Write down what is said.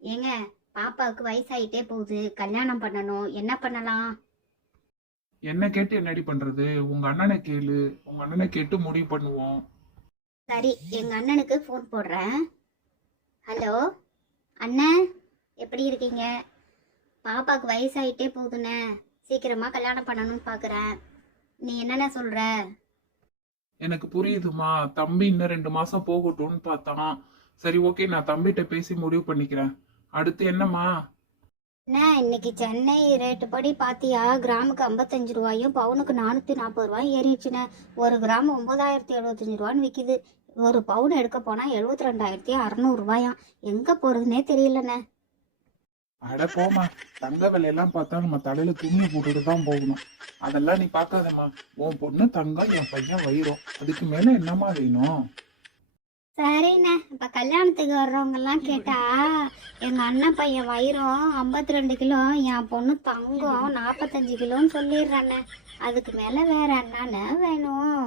ஏங்க, பாப்பாவுக்கு வயசாயிட்டே போகுது, கல்யாணம் பண்ணணும், என்ன பண்ணலாம்? என்ன கேட்டு என்னடி பண்றது? உங்க அண்ணனை கேளு. உங்க அண்ணனை கேட்டு முடிவு பண்ணுவோம். சரி, எங்க அண்ணனுக்கு ஃபோன் போடுறேன். ஹலோ அண்ணன், எப்படி இருக்கீங்க? பாப்பாவுக்கு வயசாயிட்டே போகுதுண்ணே, சீக்கிரமா கல்யாணம் பண்ணணும்னு பாக்குறேன். நீ என்னண்ணே சொல்ற? எனக்கு புரியுதுமா. தம்பி இன்னும் 2 மாசம் போகட்டும்னு பார்த்தான். சரி, ஓகே, நான் தம்பிகிட்ட பேசி முடிவு பண்ணிக்கிறேன். அடுத்து என்னம்மா? அண்ணே, இன்னைக்கு சென்னை ரேட்டு படி பாத்தியா? கிராமுக்கு 55 ரூபாயும் பவுனுக்கு 440 ரூபாயும் ஏறிடுச்சுண்ணே. ஒரு கிராம் 9,075 ரூபான்னு விற்கிது. ஒரு பவுன் எடுக்க போனா 72,600 ரூபாயாம். எங்க போறதுன்னே தெரியலண்ணே. அட போமா. தங்க விலையெல்லாம் பார்த்தா நம்ம தலையில துணியை போட்டுட்டு தான் போகணும். அதெல்லாம் நீ பார்க்காதம்மா. உன் பொண்ணு தங்கம், என் பையன் வைரம். அதுக்கு மேல என்னம்மா வேணும்? சரிண்ணே, இப்ப கல்யாணத்துக்கு வர்றவங்க எல்லாம் கேட்டா எங்க அண்ணன் பையன் வைரம் 52 கிலோ, என் பொண்ணு தங்கம் 45 கிலோன்னு சொல்லிடுறானே. அதுக்கு மேல வேற என்னண்ணே வேணும்?